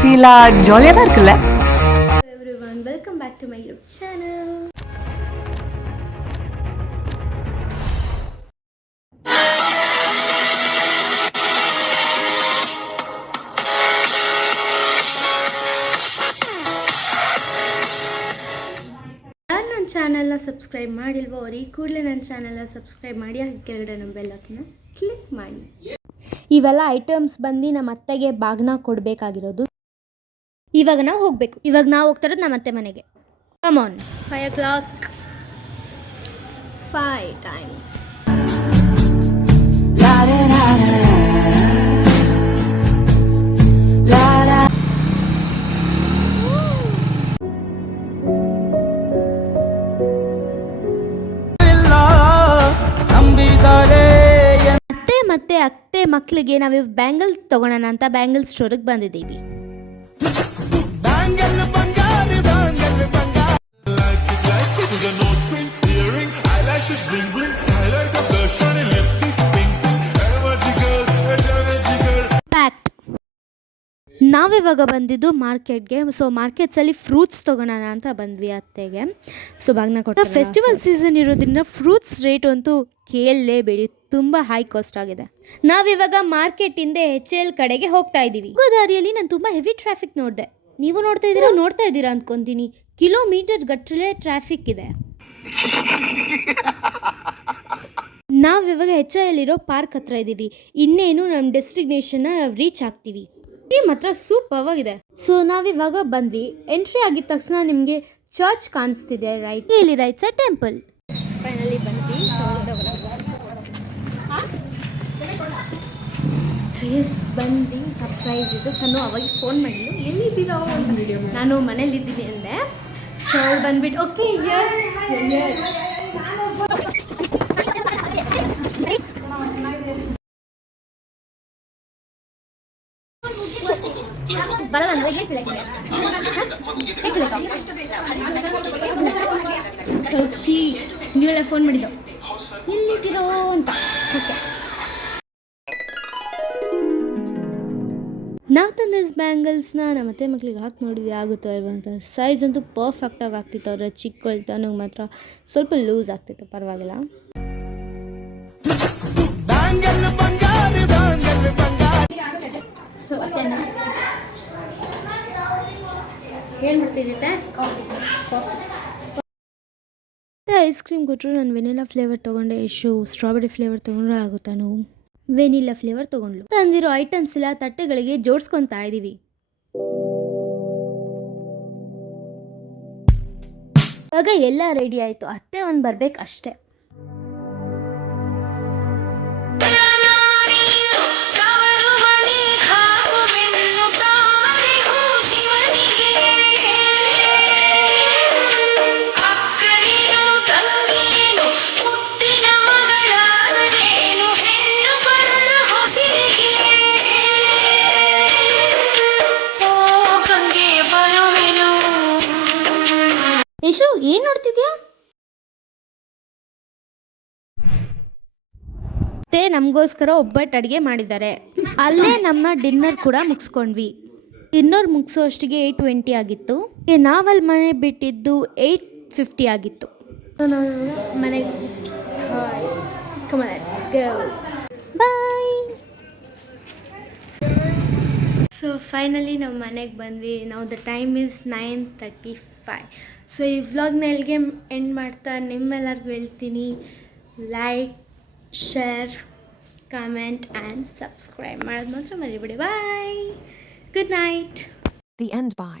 ஃபீலா ஜாலியாக தான் இருக்குல்ல. Everyone, welcome back to my YouTube channel. ನನ್ನ ಚಾನಲ್ನ ಸಬ್ಸ್ಕ್ರೈಬ್ ಮಾಡಿಲ್ವೋ ಅವ್ರು ಈ ಕೂಡಲೇ ನನ್ನ ಚಾನಲ್ನ ಸಬ್ಸ್ಕ್ರೈಬ್ ಮಾಡಿ ಹಾಗೆ ಕೆಳಗಡೆ ನಮ್ಮ ಬೆಲ್ಲಕ್ಕನ್ನ ಕ್ಲಿಕ್ ಮಾಡಿ. ಇವೆಲ್ಲ ಐಟಮ್ಸ್ ಬಂದು ನಮ್ಮ ಅತ್ತೆಗೆ ಬಾಗ್ನ ಕೊಡಬೇಕಾಗಿರೋದು. ಇವಾಗ ನಾವು ಹೋಗಬೇಕು. ಇವಾಗ ನಾವು ಹೋಗ್ತಾ ಇರೋದು ನಮ್ಮ ಅತ್ತೆ ಮನೆಗೆ. Come on, 5 o'clock. It's 5 time. ಮತ್ತೆ ಅತ್ತೆ ಮಕ್ಕಳಿಗೆ ನಾವು ಬ್ಯಾಂಗಲ್ ತಗೊಳ್ಳೋಣ ಅಂತ ಬ್ಯಾಂಗಲ್ ಸ್ಟೋರಿಗೆ ಬಂದಿದ್ದೀವಿ. ನಾವಿವಾಗ ಬಂದಿದ್ದು ಮಾರ್ಕೆಟ್ಗೆ. ಸೊ ಮಾರ್ಕೆಟ್ಸಲ್ಲಿ ಫ್ರೂಟ್ಸ್ ತೊಗೊಳೋಣ ಅಂತ ಬಂದ್ವಿ ಅತ್ತೆಗೆ. ಸೊ ಬಾಗ್ನ ಕೊಟ್ಟು ಫೆಸ್ಟಿವಲ್ ಸೀಸನ್ ಇರೋದ್ರಿಂದ ಫ್ರೂಟ್ಸ್ ರೇಟ್ ಅಂತೂ ಕೇಳಲೇಬೇಡಿ, ತುಂಬ ಹೈ ಕಾಸ್ಟ್ ಆಗಿದೆ. ನಾವಿವಾಗ ಮಾರ್ಕೆಟಿಂದ HL ಕಡೆಗೆ ಹೋಗ್ತಾ ಇದ್ದೀವಿ. ದಾರಿಯಲ್ಲಿ ನಾನು ತುಂಬ ಹೆವಿ ಟ್ರಾಫಿಕ್ ನೋಡಿದೆ. ನೀವು ನೋಡ್ತಾ ಇದ್ದೀರಾ ಅಂದ್ಕೊತೀನಿ. ಕಿಲೋಮೀಟರ್ ಗಟ್ಟಲೆ ಟ್ರಾಫಿಕ್ ಇದೆ. ನಾವಿವಾಗ HL ಇರೋ ಪಾರ್ಕ್ ಹತ್ರ ಇದ್ದೀವಿ. ಇನ್ನೇನು ನಮ್ಮ ಡೆಸ್ಟಿನೇಷನ್ನ ರೀಚ್ ಆಗ್ತೀವಿ. ಈ ಮಾತ್ರ ಸೂಪರ್ ಆಗಿದೆ. ಸೊ ನಾವಿವಾಗ ಬಂದ್ವಿ. ಎಂಟ್ರಿ ಆಗಿದ ತಕ್ಷಣ ನಿಮಗೆ ಚರ್ಚ್ ಕಾಣಿಸ್ತಿದೆ, ರೈಟ್ ಇಲ್ಲಿ ರೈಟ್ ಸೈಡ್ ಟೆಂಪಲ್. ಫೈನಲಿ ಬಂದ್ವಿ. ಫೇಸ್ ಬಂದು ಸರ್ಪ್ರೈಸ್ ಇದು. ನಾನು ಅವಾಗ ಫೋನ್ ಮಾಡಿದ್ದು, ಎಲ್ಲಿದ್ದೀರೋ ನಾನು ಮನೇಲಿದ್ದೀನಿ ಅಂದೆ. ಸೊ ಅವ್ರು ಬಂದ್ಬಿಟ್ಟು ಓಕೆ ಬರಲ್ಲ ನನಗೆ ನೀವೆಲ್ಲ ಫೋನ್ ಮಾಡಿದ್ದು ಎಲ್ಲಿದ್ದೀರೋ ಅಂತ. ಓಕೆ, ನಾವು ತಂದ ಬ್ಯಾಂಗಲ್ಸ್ನ ನಮ್ಮ ಅತ್ತೆ ಮಕ್ಳಿಗೆ ಹಾಕಿ ನೋಡಿದ್ವಿ ಆಗುತ್ತೋ ಅಲ್ವಾ ಅಂತ. ಸೈಜ್ ಅಂತೂ ಪರ್ಫೆಕ್ಟಾಗಿ ಆಗ್ತಿತ್ತು. ಅವರ ಚಿಕ್ಕಳ್ತ ನನಗೆ ಮಾತ್ರ ಸ್ವಲ್ಪ ಲೂಸ್ ಆಗ್ತಿತ್ತು, ಪರವಾಗಿಲ್ಲ. ಸೊ ಏನು ಮಾಡ್ತಿದ್ದೆ, ಐಸ್ ಕ್ರೀಮ್ ಕೊಟ್ಟರು. ನಾನು ವೆನಿಲಾ ಫ್ಲೇವರ್ ತೊಗೊಂಡೆ. ಸ್ಟ್ರಾಬೆರಿ ಫ್ಲೇವರ್ ತೊಗೊಂಡ್ರೆ ಆಗುತ್ತಾ? ನಾವು ವೆನಿಲಾ ಫ್ಲೇವರ್ ತೊಗೊಂಡ್ಲು. ತಂದಿರೋ ಐಟಮ್ಸ್ ಎಲ್ಲ ತಟ್ಟೆಗಳಿಗೆ ಜೋಡಿಸ್ಕೊತಾ ಇದ್ದೀವಿ. ಇವಾಗ ಎಲ್ಲ ರೆಡಿ ಆಯಿತು. ಅತ್ತೆ ಒಂದು ಬರ್ಬೇಕು ಅಷ್ಟೇ. ಯಶು, ಏನ್ ನೋಡ್ತಿದ್ಯಾ? ನಮಗೋಸ್ಕರ ಒಬ್ಬಟ್ಟು ಅಡುಗೆ ಮಾಡಿದ್ದಾರೆ. ಅಲ್ಲೇ ನಮ್ಮ ಡಿನ್ನರ್ ಕೂಡ ಮುಗಿಸ್ಕೊಂಡ್ವಿ. ಡಿನ್ನರ್ ಮುಗಿಸೋ ಅಷ್ಟಿಗೆ 8:20 ಆಗಿತ್ತು. ನಾವಲ್ಲಿ ಮನೆ ಬಿಟ್ಟಿದ್ದು 8:50 ಆಗಿತ್ತು. ಮನೆಗೆ ಬಾಯ್. ಸೊ ಫೈನಲಿ ನಾವು ಮನೆಗೆ ಬಂದ್ವಿ. ನಾವು ದ ಟೈಮ್ ಈಸ್ 9:35. ಸೊ ಈ ವ್ಲಾಗ್ನ ಎಲ್ಲಿಗೆ ಎಂಡ್ ಮಾಡ್ತಾ ನಿಮ್ಮೆಲ್ಲರಿಗೂ ಹೇಳ್ತೀನಿ, like, share, comment and subscribe ಮಾಡೋದು ಮಾತ್ರ ಮರಿಬೇಡಿ. Bye, good night. The end by